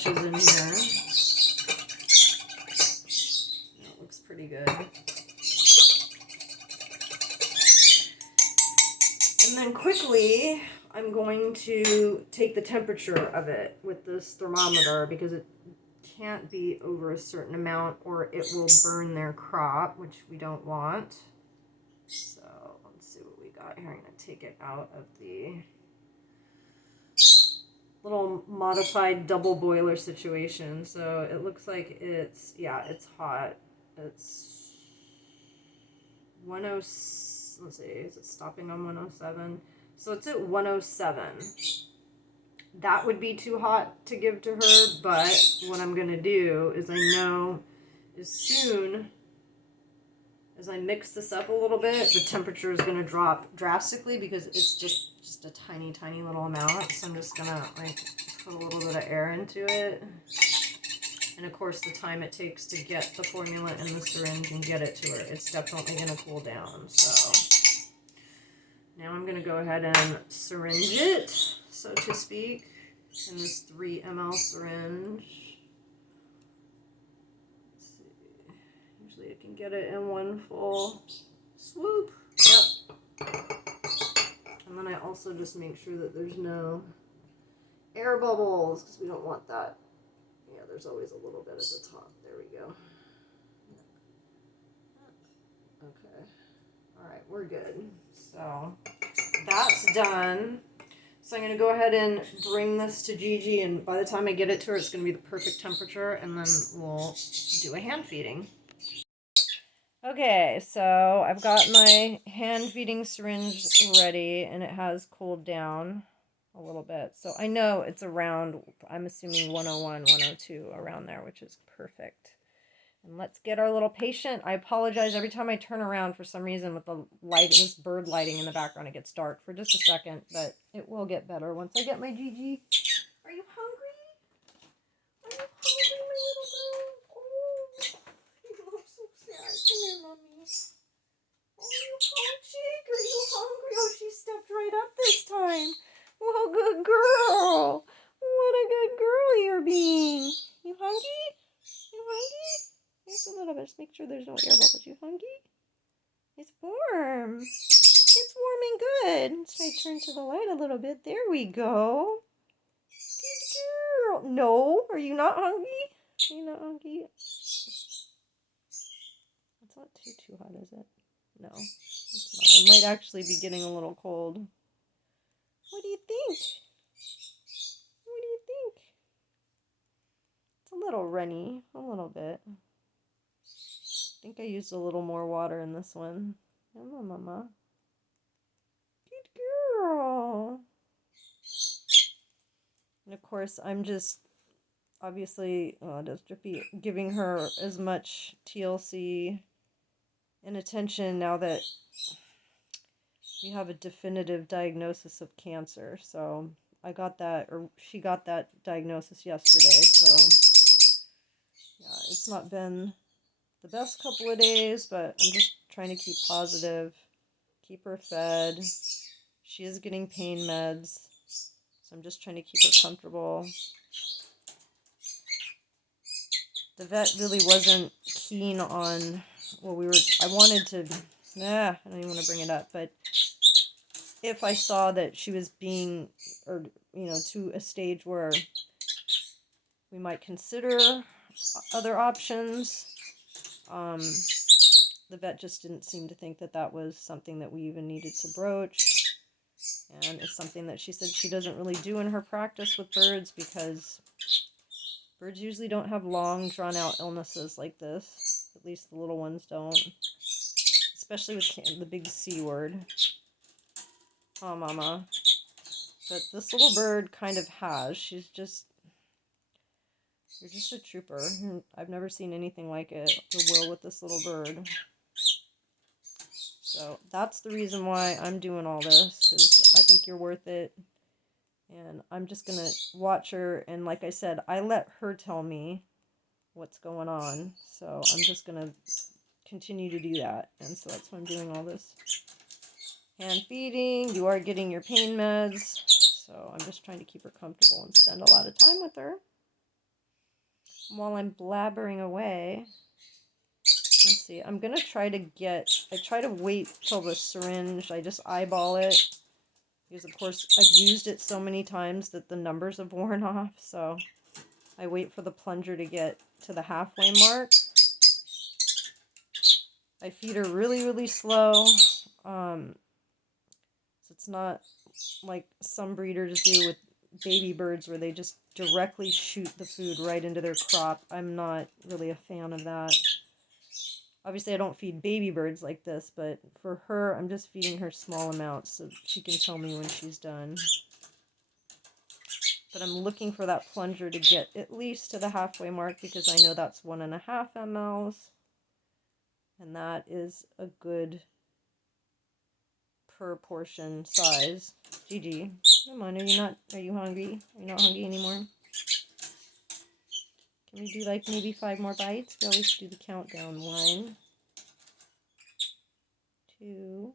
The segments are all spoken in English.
She's in here. That looks pretty good. And then quickly, I'm going to take the temperature of it with this thermometer because it can't be over a certain amount or it will burn their crop, which we don't want. So let's see what we got here. I'm going to take it out of the little modified double boiler situation. So it looks like it's, yeah, it's hot. It's 10, let's see, is it stopping on 107? So it's at 107. That would be too hot to give to her, but what I'm going to do is I know as soon as I mix this up a little bit, the temperature is going to drop drastically because it's just a tiny, tiny little amount. So I'm just going to like put a little bit of air into it. And of course, the time it takes to get the formula in the syringe and get it to her, it's definitely going to cool down. So now I'm going to go ahead and syringe it, so to speak, in this 3 ml syringe. Let's see. Usually I can get it in one full swoop. Yep. And then I also just make sure that there's no air bubbles because we don't want that. Yeah, there's always a little bit at the top. There we go. Okay. All right, we're good. So that's done. So I'm going to go ahead and bring this to Gigi, and by the time I get it to her, it's going to be the perfect temperature, and then we'll do a hand feeding. Okay, so I've got my hand feeding syringe ready, and it has cooled down a little bit. So I know it's around, I'm assuming 101, 102, around there, which is perfect. And let's get our little patient. I apologize every time I turn around for some reason with the light, this bird lighting in the background. It gets dark for just a second, but it will get better once I get my Gigi. Are you hungry? Are you hungry, my little girl? Oh, you look so sad. Come here, mommy. Oh, you chick. Are you hungry? Oh, she stepped right up this time. Well, good girl. What a good girl you're being. You hungry? You hungry? Just a little bit. Just make sure there's no air bubbles. You hungry? It's warm. It's warm and good. Let's try to turn to the light a little bit. There we go. Good girl. No, are you not hungry? Are you not hungry? It's not too hot, is it? No, it's not. It might actually be getting a little cold. What do you think? What do you think? It's a little runny. A little bit. I think I used a little more water in this one. Come on, Mama. Good girl. And of course, I'm just obviously just giving her as much TLC and attention now that we have a definitive diagnosis of cancer. So I got that, or she got that diagnosis yesterday. So yeah, it's not been the best couple of days, but I'm just trying to keep positive, keep her fed. She is getting pain meds, so I'm just trying to keep her comfortable. The vet really wasn't keen on, well, I wanted to, I don't even want to bring it up, but if I saw that she was being, or, to a stage where we might consider other options, the vet just didn't seem to think that that was something that we even needed to broach. And it's something that she said she doesn't really do in her practice with birds because birds usually don't have long, drawn-out illnesses like this. At least the little ones don't. Especially with the big C word. Oh, Mama. But this little bird kind of has. You're just a trooper. I've never seen anything like it. The will with this little bird. So that's the reason why I'm doing all this, because I think you're worth it. And I'm just going to watch her. And like I said, I let her tell me what's going on. So I'm just going to continue to do that. And so that's why I'm doing all this hand feeding. You are getting your pain meds. So I'm just trying to keep her comfortable and spend a lot of time with her. while I'm blabbering away, let's see, I'm going to try to I try to wait till the syringe, I just eyeball it. Because, of course, I've used it so many times that the numbers have worn off, so I wait for the plunger to get to the halfway mark. I feed her really, really slow. So it's not like some breeders do with baby birds where they just directly shoot the food right into their crop. I'm not really a fan of that. Obviously, I don't feed baby birds like this, but for her, I'm just feeding her small amounts so she can tell me when she's done. But I'm looking for that plunger to get at least to the halfway mark because I know that's 1.5 mLs. And that is a good per portion size. Gigi, come on, are you hungry? Are you not hungry anymore? Can we do like maybe 5 more bites? We always do the countdown. 1, 2,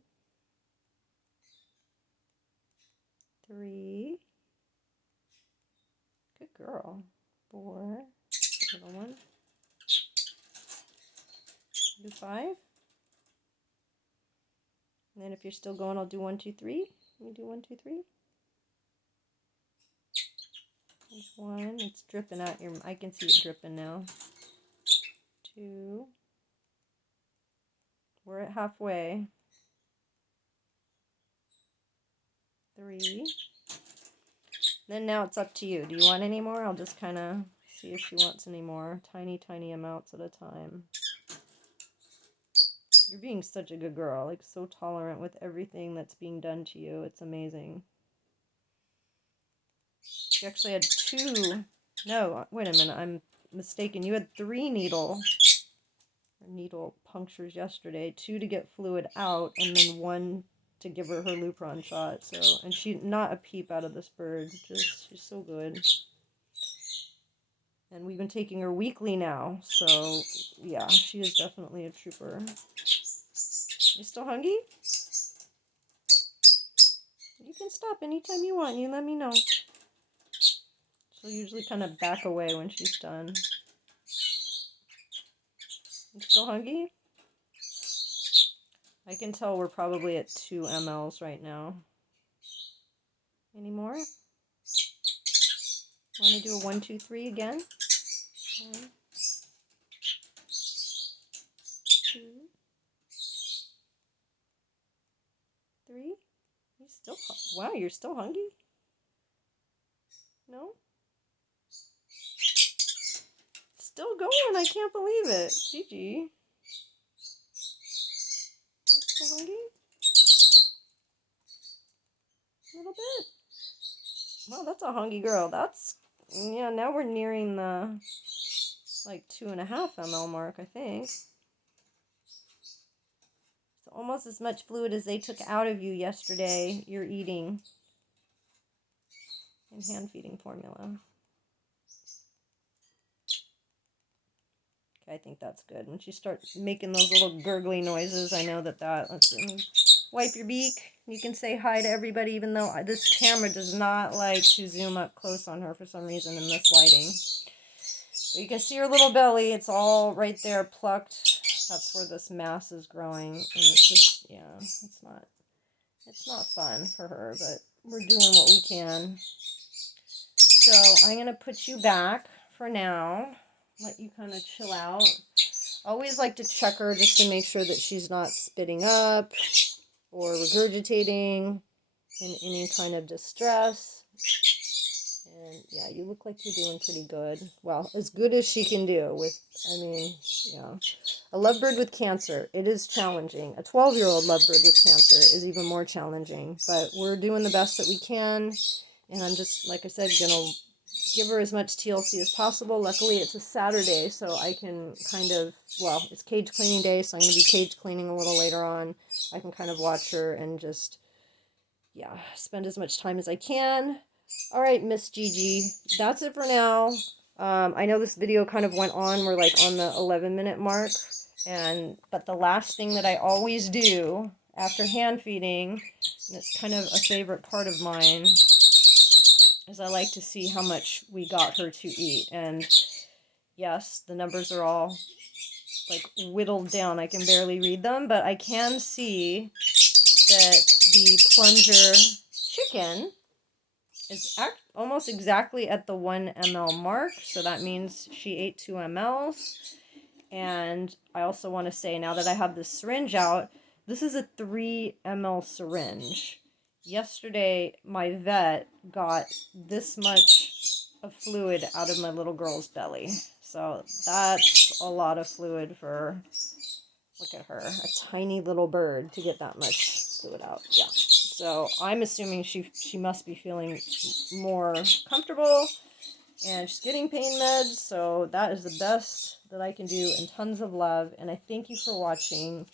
3. Good girl. 4. Little one. Do 5. And then if you're still going, I'll do 1, 2, 3. Can you do 1, 2, 3? There's 1. It's dripping out your. I can see it dripping now. 2. We're at halfway. 3. Then now it's up to you. Do you want any more? I'll just kind of see if she wants any more. Tiny, tiny amounts at a time. You're being such a good girl. Like, so tolerant with everything that's being done to you. It's amazing. You actually had 2. No, wait a minute. I'm mistaken. You had 3 needle punctures yesterday. 2 to get fluid out, and then 1 to give her Lupron shot. So, and she not a peep out of this bird. Just, she's so good. And we've been taking her weekly now. So, yeah, she is definitely a trooper. You still hungry? You can stop anytime you want. You let me know. She'll usually kind of back away when she's done. You still hungry? I can tell we're probably at 2 mLs right now. Any more? Want to do a 1, 2, 3 again? 1, 2, 3. You still? Wow, you're still hungry? No? Still going? I can't believe it, Gigi. You still hungry? A little bit. Wow, that's a hungry girl. That's, yeah, now we're nearing the, like, 2.5 ml mark, I think. So almost as much fluid as they took out of you yesterday, you're eating in hand feeding formula. Okay, I think that's good. When she starts making those little gurgly noises, I know that let's see, wipe your beak. You can say hi to everybody, even though this camera does not like to zoom up close on her for some reason in this lighting. But you can see her little belly. It's all right there plucked. That's where this mass is growing. And it's just, yeah, it's not fun for her, but we're doing what we can. So I'm going to put you back for now. Let you kind of chill out. I always like to check her just to make sure that she's not spitting up or regurgitating in any kind of distress. And yeah, you look like you're doing pretty good. Well, as good as she can do with, I mean, yeah. A lovebird with cancer, it is challenging. A 12-year-old lovebird with cancer is even more challenging. But we're doing the best that we can. And I'm just, like I said, going to give her as much TLC as possible. Luckily, it's a Saturday, so I can kind of, well, it's cage cleaning day, so I'm going to be cage cleaning a little later on. I can kind of watch her and just, yeah, spend as much time as I can. All right, Miss Gigi, that's it for now. I know this video kind of went on. We're like on the 11-minute mark. But the last thing that I always do after hand feeding, and it's kind of a favorite part of mine, is I like to see how much we got her to eat. And yes, the numbers are all like whittled down. I can barely read them, but I can see that the plunger chicken is almost exactly at the 1 ml mark. So that means she ate 2 mLs. And I also want to say, now that I have this syringe out, this is a 3 ml syringe. Yesterday, my vet got this much of fluid out of my little girl's belly. So that's a lot of fluid for, look at her, a tiny little bird, to get that much fluid out. Yeah. So I'm assuming she must be feeling more comfortable, and she's getting pain meds, so that is the best that I can do, and tons of love. And I thank you for watching.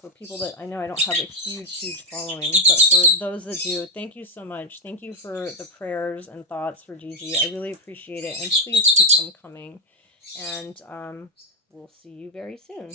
For people that, I know I don't have a huge following, but for those that do, thank you so much. Thank you for the prayers and thoughts for Gigi. I really appreciate it, and please keep them coming. And we'll see you very soon.